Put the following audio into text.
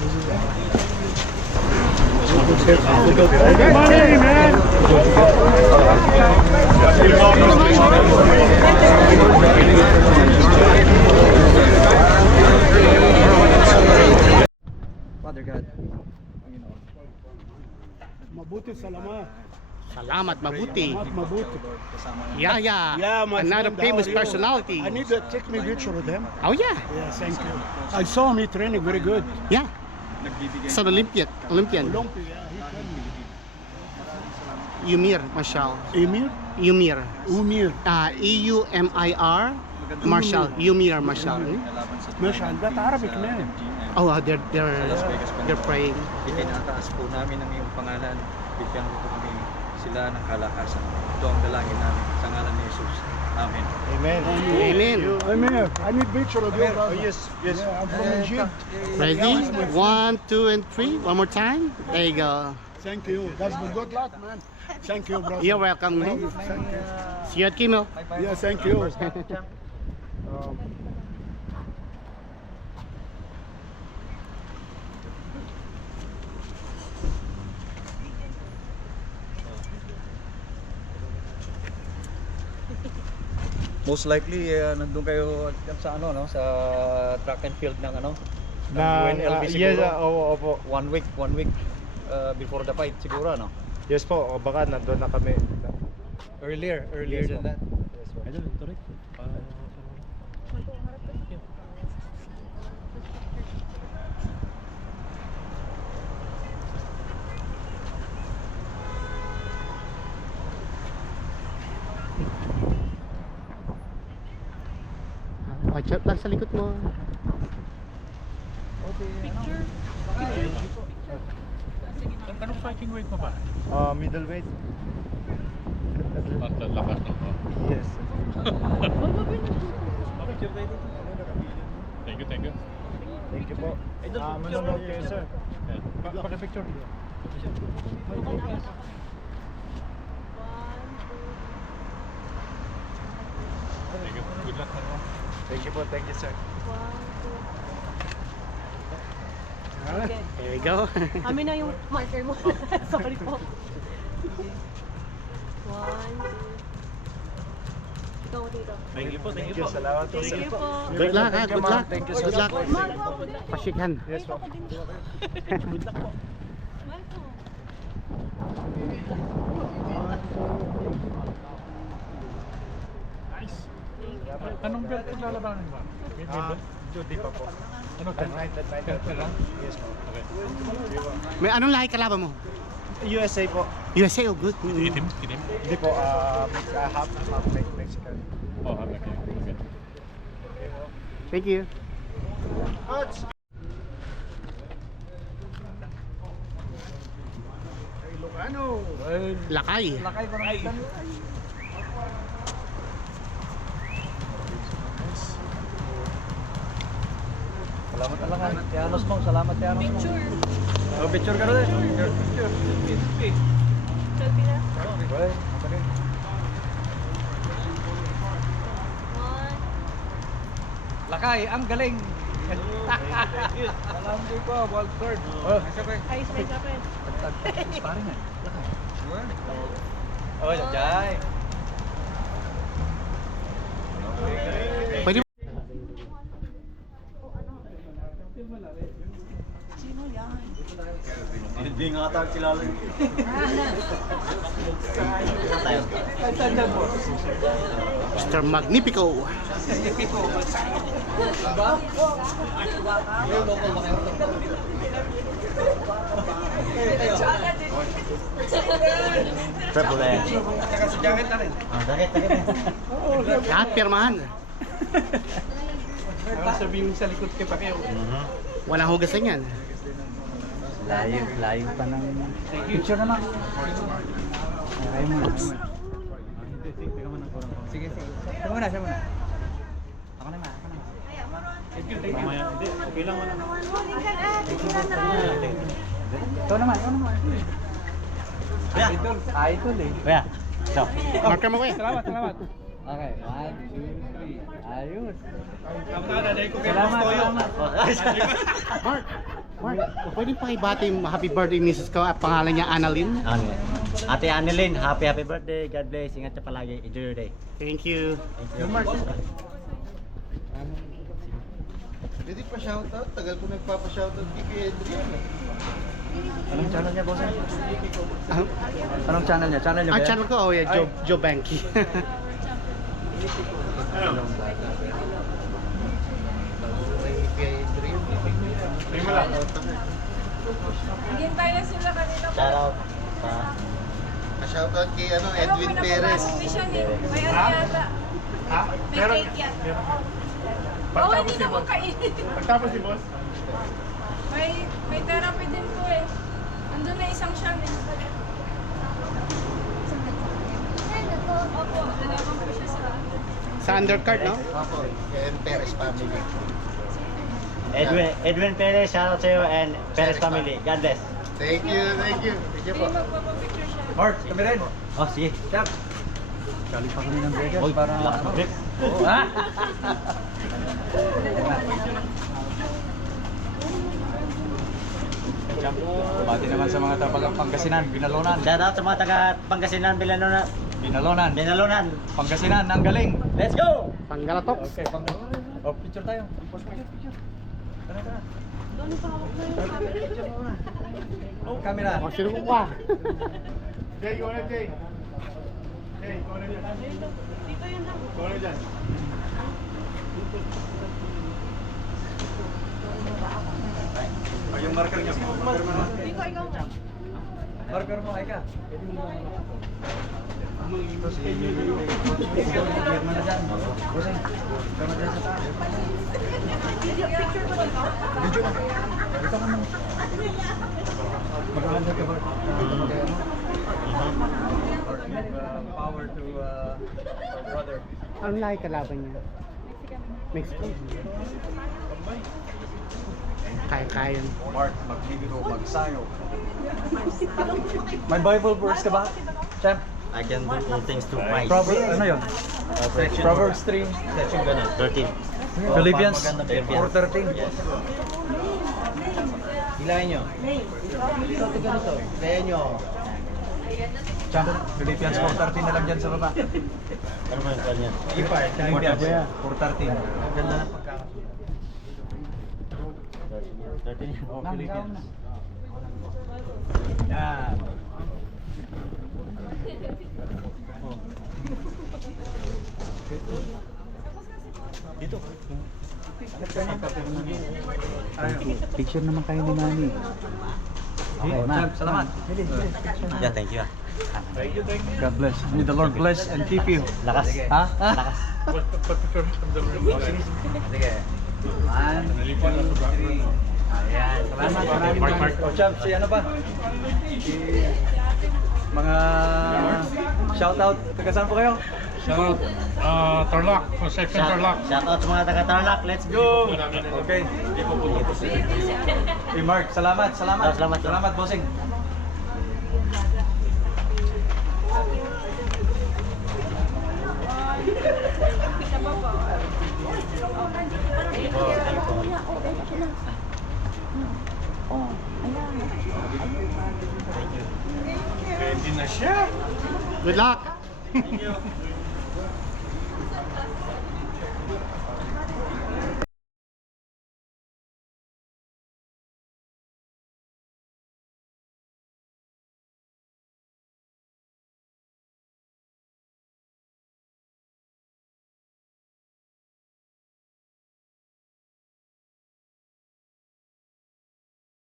Good morning, man. Father God. Mabuti salamat. Salamat, mabuti. Mabuti. Yeah, yeah. Yeah, my Another friend, famous how are you? personality. I need to take me picture with him. Oh, yeah. Yeah, thank you. I saw him training very good. Yeah. It's an Olympian. Olympia, yeah, he told me. Yumir Marshall. Emir? Yumir. Umir. E-U-M-I-R. Marshall. Yumir Marshall. Mashallah, that Arabic man. Oh, they're praying. Itinataas po namin ang iyong pangalan. Bigyan mo po kami sila ng kalakasan. Ito ang dalangin namin sa ngalan ni Jesus. Amen. Amen. Amen. Emir, I need picture of you, brother. yes. Yeah, I'm from Egypt. Ready? 1, 2, and 3. One more time. There you go. Thank you. That's good luck, man. Thank you, brother. You're welcome. Thank you. See you at Kimo. Yeah, thank you. Most likely nandun kayo sa ano no sa track and field ng ano Na, UNLV yes, siguro. opo. 1 week before the fight siguro no. Yes po, o baka nandun na kami. Earlier Yes, than po. that. Yes po. Watch out lang sa likod mo. Anong fighting weight mo ba? Middleweight. At lakas ng mo. Yes. Thank you, thank you. Thank you po. Manonood kayo, sir. Pag-picture. Thank you. Good luck. Thank you po, thank you, sir. There you go. Amin na yung marker mo. Sorry po. 1, 2. Ikaw dito. Thank you po, thank Thank you, salamat po, sir. Thank you po. Good luck, ha? Thank you, Good ma'am. luck. Thank you so Good luck. much. Pashikan. Yes po. Nice. Anong belt ang lalabanan mo? May belt? Duty pa po. Ano? At night, Belt lang? Yes po. Okay. May anong lahi kalaban mo? USA po. USA, oh good. Itim? Hindi po, half Mexican. Oh, okay. Okay. Thank you. Lakay. Lakay ko na. Salamat alangan. Tianos mo, salamat Tianos mo. Picture. Picture ka rin. Picture. Selfie na. Okay, ako rin. 1. Lakay, ang galing. Salamat din po, wild card. Ay, smile ka pa. Sparring nga. Lakay. Oh, jay. Pwede Hindi nga ata kilala yun. Mr. Magnifico. Triple A. Lahat pirmahan. Sabihin sa likod kay Pacquiao. Walang hugasan yan. Layo pa ng picture naman. Ayaw mo na. Sige. Siya muna. Ako naman. Mamaya, hindi. Okay lang wala. Ikaw naman. Idol eh. Kuya, so. Marker mo kuya. Salamat. Okay, 1, 2, 3. Ayos. Salamat. Salamat. Mark. Mark, pwede pa ibati yung happy birthday Mrs. ko at pangalan niya Annalyn? Ano yan? Ate Annalyn, happy birthday. God bless. Ingat ka palagi. Enjoy your day. Thank you. Pwede pa shoutout? Tagal ko nagpapa-shoutout kay Adrian. Anong channel niya, boss? Ah, Anong channel niya? Channel niya ba Ang yan? channel ko, oh yeah, Joe Banky. Kay Adrian. Hintay na sila kanina. Shout out sa Pa-shoutout kay Edwin Perez. May ano yata. May cake yan. Oo, hindi na mo kainin. Pagtapos si boss, May therapy din po eh. Andun na isang siyang eh. Opo, dalawa po siya sa... Sa undercard, no? Opo, kay Perez family. Edwin Perez. Shout out sa iyo and Perez family. God bless. Thank you, thank you. Thank you Hindi po. magpapapicture siya. Mark, kami rin. Oh, sige. Chap. Galing pa kami ng Vegas Oy, para lakas ng grip. Oo, ha? Chap, bati naman sa mga tapagang Pangasinan, Binalonan. Shout out sa mga taga Pangasinan, Binalonan. Binalonan, Pangasinan, ang galing. Let's go! Panggalatok. Okay, oh, picture tayo. Post picture. Tara, tara. Oh, camera. Oh, sino ko pa? Jay, ikaw na Jay. Jay, ikaw na dyan. Dito yun lang. Ikaw na dyan. Oh, yung marker niya. Marker mo. Ikaw nga. Marker mo, ay ka. Ito si... Clear mo na dyan. Busing. Ikaw na dyan sa taas. Picture ko dito. Video na. Ito ka naman. Mag-ahandle ka ba? Power to our brother. Ang lahi kalaban niya? Mexico. Kaya-kaya. Mark, magbibiro, magsayo. May Bible verse ka ba? Champ? I can do all things through Christ. Proverbs, ano yun? Proverbs 3. Section ganun, 13. Philippians Philippians. 4:13. Yes. Hilahin nyo. Ito ganito. Hilahin nyo. Champ, Philippians 4:13 na lang dyan sa baba. Ano ba yung kanya? Philippians 4:13. Ang ganda ng pagkakasulat. 13. Oh, Philippians. Yan. Dito. Picture naman kayo ni Manny. Okay, Champ, salamat. Yeah, thank you. God bless. May the Lord bless and keep you. Lakas. Ha? Lakas. Pag-picture from the Sige. 1, 2, 3. Ayan. Salamat. Maraming. O Champ, si ano ba? Si mga shoutout. Taga saan po kayo? Shoutout, Tarlac, Concepcion Tarlac. Shout out sa mga taga Tarlac. Let's go! Okay. Hey Mark, salamat. Salamat. Salamat, bossing. Ready na siya. Good luck!